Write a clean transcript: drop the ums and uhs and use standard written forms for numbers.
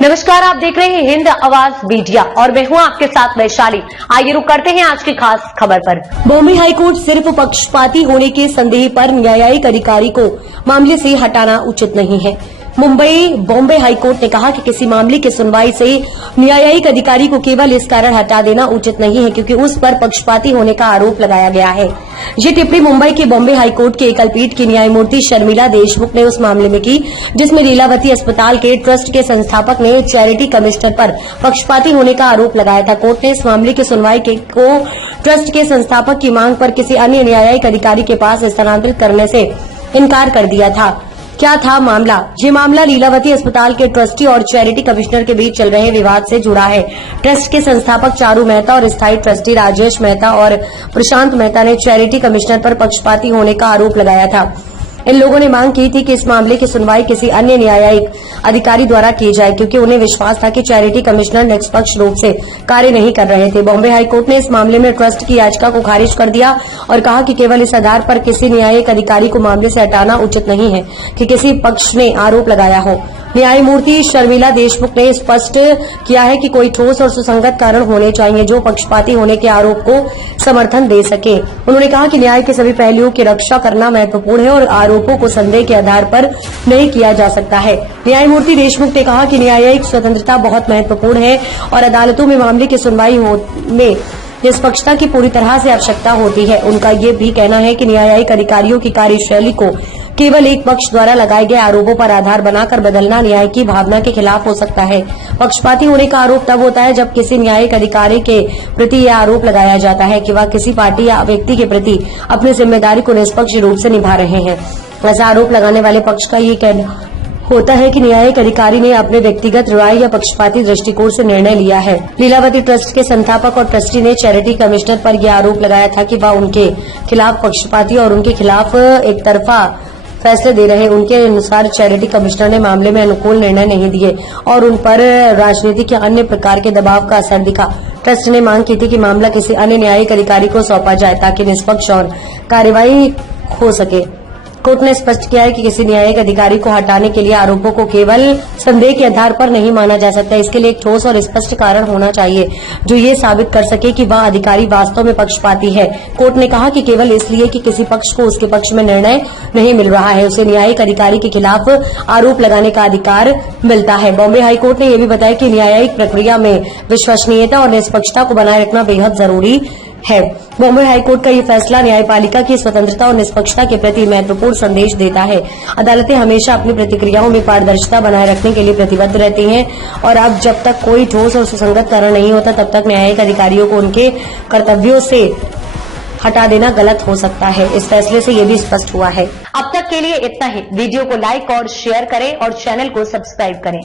नमस्कार, आप देख रहे हैं हिंद आवाज मीडिया और मैं हूं आपके साथ वैशाली। आइए रुक करते हैं आज की खास खबर पर। बॉम्बे हाईकोर्ट सिर्फ पक्षपाती होने के संदेह पर न्यायिक अधिकारी को मामले से हटाना उचित नहीं है। बॉम्बे हाईकोर्ट ने कहा कि किसी मामले की सुनवाई से न्यायिक अधिकारी को केवल इस कारण हटा देना उचित नहीं है क्योंकि उस पर पक्षपाती होने का आरोप लगाया गया है। ये टिप्पणी मुंबई के बॉम्बे हाईकोर्ट के एकल पीठ की न्यायमूर्ति शर्मिला देशमुख ने उस मामले में की जिसमें लीलावती अस्पताल के ट्रस्ट के संस्थापक ने चैरिटी कमिश्नर पर पक्षपाती होने का आरोप लगाया था। कोर्ट ने इस मामले की सुनवाई को ट्रस्ट के संस्थापक की मांग पर किसी अन्य न्यायिक अधिकारी के पास स्थानांतरित करने से इनकार कर दिया था। क्या था मामला? ये मामला लीलावती अस्पताल के ट्रस्टी और चैरिटी कमिश्नर के बीच चल रहे विवाद से जुड़ा है। ट्रस्ट के संस्थापक चारू मेहता और स्थायी ट्रस्टी राजेश मेहता और प्रशांत मेहता ने चैरिटी कमिश्नर पर पक्षपाती होने का आरोप लगाया था। इन लोगों ने मांग की थी कि इस मामले की सुनवाई किसी अन्य न्यायिक अधिकारी द्वारा की जाए क्योंकि उन्हें विश्वास था कि चैरिटी कमिश्नर निष्पक्ष रूप से कार्य नहीं कर रहे थे। बॉम्बे हाईकोर्ट ने इस मामले में ट्रस्ट की याचिका को खारिज कर दिया और कहा कि केवल इस आधार पर किसी न्यायिक अधिकारी को मामले से हटाना उचित नहीं है कि किसी पक्ष ने आरोप लगाया हो। न्यायमूर्ति शर्मिला देशमुख ने स्पष्ट किया है कि कोई ठोस और सुसंगत कारण होने चाहिए जो पक्षपाती होने के आरोप को समर्थन दे सके। उन्होंने कहा कि न्याय के सभी पहलुओं की रक्षा करना महत्वपूर्ण है और आरोपों को संदेह के आधार पर नहीं किया जा सकता है। न्यायमूर्ति देशमुख ने कहा कि न्यायिक स्वतंत्रता बहुत महत्वपूर्ण है और अदालतों में मामले की सुनवाई में निष्पक्षता की पूरी तरह से आवश्यकता होती है। उनका ये भी कहना है कि न्यायिक अधिकारियों की कार्यशैली को केवल एक पक्ष द्वारा लगाए गए आरोपों पर आधार बनाकर बदलना न्याय की भावना के खिलाफ हो सकता है। पक्षपाती होने का आरोप तब होता है जब किसी न्यायिक अधिकारी के प्रति यह आरोप लगाया जाता है कि वह किसी पार्टी या व्यक्ति के प्रति अपनी जिम्मेदारी को निष्पक्ष रूप से निभा रहे हैं। ऐसा आरोप लगाने वाले पक्ष का ये कहना होता है कि न्यायिक अधिकारी ने अपने व्यक्तिगत राय या पक्षपाती दृष्टिकोण से निर्णय लिया है। लीलावती ट्रस्ट के संस्थापक और ट्रस्टी ने चैरिटी कमिश्नर पर यह आरोप लगाया था कि वह उनके खिलाफ पक्षपाती और उनके खिलाफ एक तरफा फैसले दे रहे। उनके अनुसार चैरिटी कमिश्नर ने मामले में अनुकूल निर्णय नहीं दिए और उन पर राजनीतिक या अन्य प्रकार के दबाव का असर दिखा। ट्रस्ट ने मांग की थी कि मामला किसी अन्य न्यायिक अधिकारी को सौंपा जाए ताकि निष्पक्ष और कार्यवाही हो सके। कोर्ट ने स्पष्ट किया है कि किसी न्यायिक अधिकारी को हटाने के लिए आरोपों को केवल संदेह के आधार पर नहीं माना जा सकता। इसके लिए एक ठोस और स्पष्ट कारण होना चाहिए जो ये साबित कर सके कि वह अधिकारी वास्तव में पक्षपाती है। कोर्ट ने कहा कि केवल इसलिए कि किसी पक्ष को उसके पक्ष में निर्णय नहीं मिल रहा है उसे न्यायिक अधिकारी के खिलाफ आरोप लगाने का अधिकार मिलता है। बॉम्बे हाईकोर्ट ने यह भी बताया कि न्यायिक प्रक्रिया में विश्वसनीयता और निष्पक्षता को बनाए रखना बेहद जरूरी है। बॉम्बे हाईकोर्ट का ये फैसला न्यायपालिका की स्वतंत्रता और निष्पक्षता के प्रति महत्वपूर्ण संदेश देता है। अदालतें हमेशा अपनी प्रतिक्रियाओं में पारदर्शिता बनाए रखने के लिए प्रतिबद्ध रहती हैं और अब जब तक कोई ठोस और सुसंगत कारण नहीं होता तब तक न्यायिक अधिकारियों को उनके कर्तव्यों से हटा देना गलत हो सकता है। इस फैसले से ये भी स्पष्ट हुआ है। अब तक के लिए इतना ही। वीडियो को लाइक और शेयर करें और चैनल को सब्सक्राइब करें।